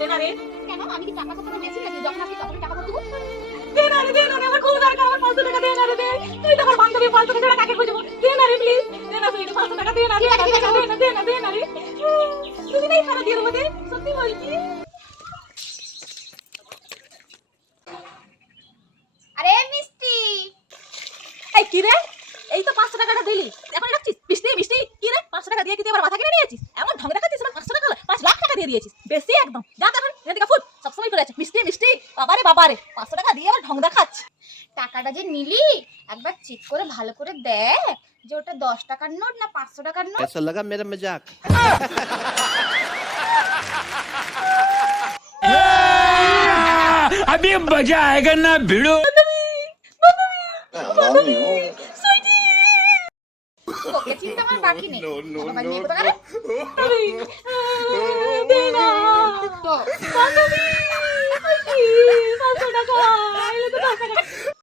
দে না রে। কেন আমি কি টাকা কখনো বেশি নাকি? যখন আপনি তখন টাকা কত দে না রে, দে না রে, আমার খুব দরকার, আমার 500 টাকা দে না রে, দে। তুই তো আমার বান্ধবী, 500 টাকা ছাড়া কাকে খুঁজবো? দে না রে প্লিজ, দে না সুইটি, 500 টাকা দে না, দে না, দে না, দে না, দে না, দে না রে। তুমি নেই ফেরত দিয়ে দেবো, দে, সত্যি বলছি। আরে মিষ্টি, এই কি রে, এই তো 500 টাকাটা দিলি, এখন রাখছিস বৃষ্টি বৃষ্টি। কি রে, 500 টাকা দিয়ে কি তুই আমার মাথা কিনে নিয়েছিস? এমন ঢং দেখাচ্ছিস, আমার 500 টাকা হলো 5 লাখ টাকা দিয়ে দিয়েছিস, বেশি একদম। যা তো এখন এখান থেকে ফুট, সবসময় করে আছে মিষ্টি মিষ্টি। বাবারে বাবারে, 500 টাকা দিয়ে আবার ঢং দেখাচ্ছিস। টাকাটা যে নিলি একবার চেক করে ভালো করে দেখ যে ওটা 10 টাকার নোট না 500 টাকার নোট। ऐसा लगा मेरा मजाक। अभी मजा आएगा ना भिड़ो। তোকে চিন্তা আমার বাকি নেই। আমার নিয়ে কোথাকারে? দে না তো বান্ধবী।